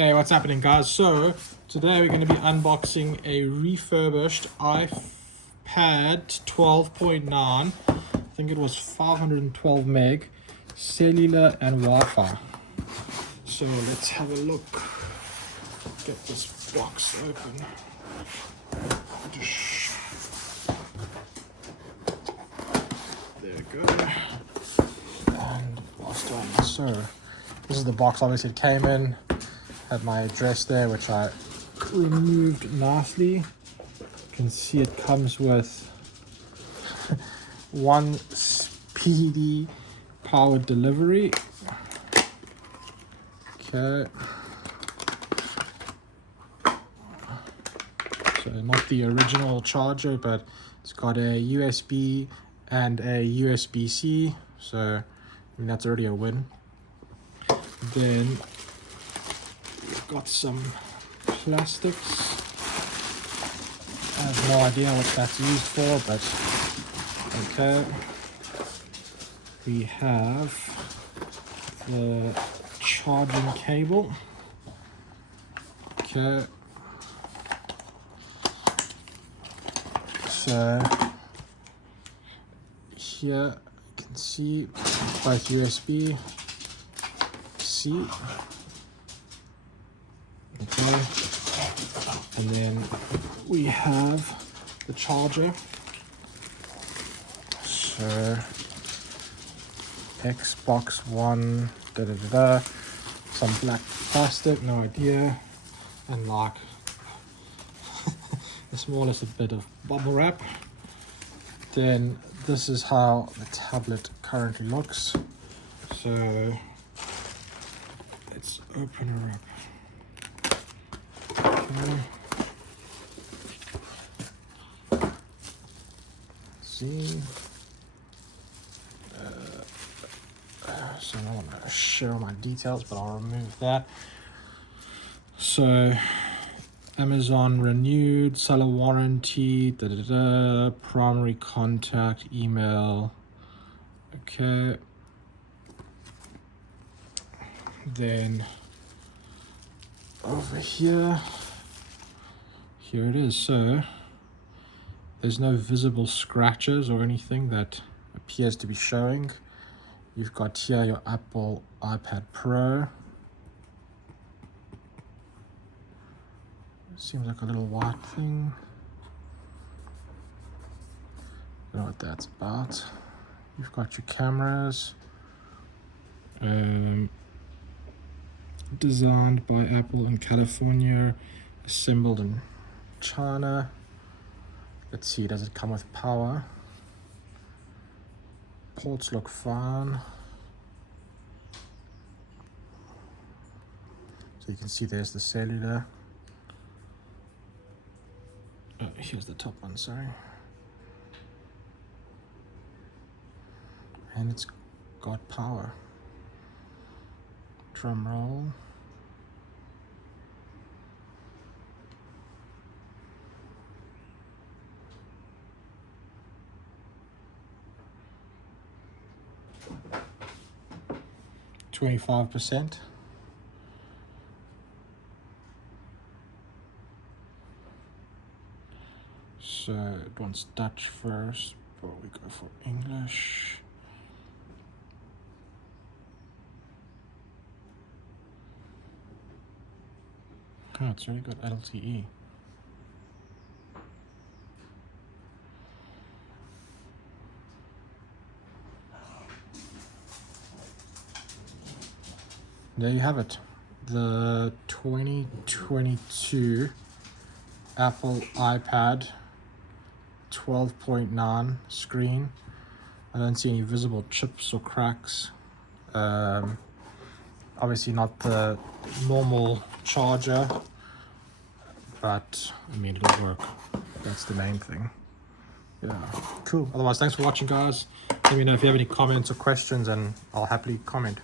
Hey, what's happening, guys? So today we're going to be unboxing a refurbished iPad 12.9. I think it was 512 meg, cellular and Wi-Fi. So let's have a look. Get this box open. There we go. And blast on. So this is the box. Obviously it came in. Had my address there, which I removed nicely. You can see it comes with one speedy power delivery. Okay. So not the original charger, but it's got a USB and a USB-C. So I mean that's already a win. Then got some plastics. I have no idea what that's used for, but okay. We have the charging cable. Okay. So here you can see both USB-C. Okay, and then we have the charger. So Xbox One, some black plastic, no idea, and like the smallest bit of bubble wrap. Then this is how the tablet currently looks. So let's open her up. See, so I don't want to share all my details, but I'll remove that. So Amazon renewed, seller warranty, primary contact, email. Okay. Then over here it is. So there's no visible scratches or anything that appears to be showing. You've got here your Apple iPad Pro. Seems like a little white thing. I don't know what that's about. You've got your cameras. Designed by Apple in California, assembled in China. Let's see, does it come with power? Ports look fine. So you can see there's the cellular. Oh, here's the top one, sorry. And it's got power. Drum roll. %. So it wants Dutch first, but we go for English. Oh, it's really got LTE. There you have it. The 2022 Apple iPad 12.9 screen. I don't see any visible chips or cracks. Obviously not the normal charger, but I mean it'll work. That's the main thing. Yeah, cool. Otherwise, thanks for watching, guys. Let me know if you have any comments or questions and I'll happily comment.